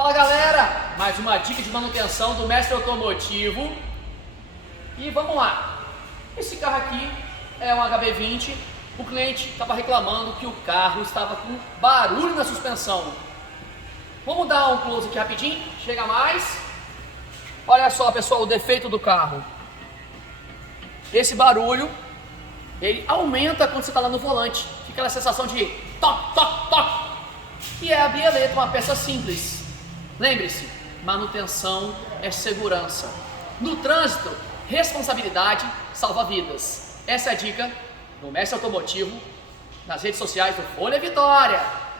Fala galera, mais uma dica de manutenção do Mestre Automotivo. E vamos lá, esse carro aqui é um HB20. O cliente estava reclamando que o carro estava com barulho na suspensão. Vamos dar um close aqui rapidinho, chega mais. Olha só pessoal, o defeito do carro. Esse barulho, ele aumenta quando você está lá no volante. Fica aquela sensação de toque, toque, toque. E é a bieleta, uma peça simples. Lembre-se, manutenção é segurança. No trânsito, responsabilidade salva vidas. Essa é a dica do Mestre Automotivo nas redes sociais do Folha Vitória.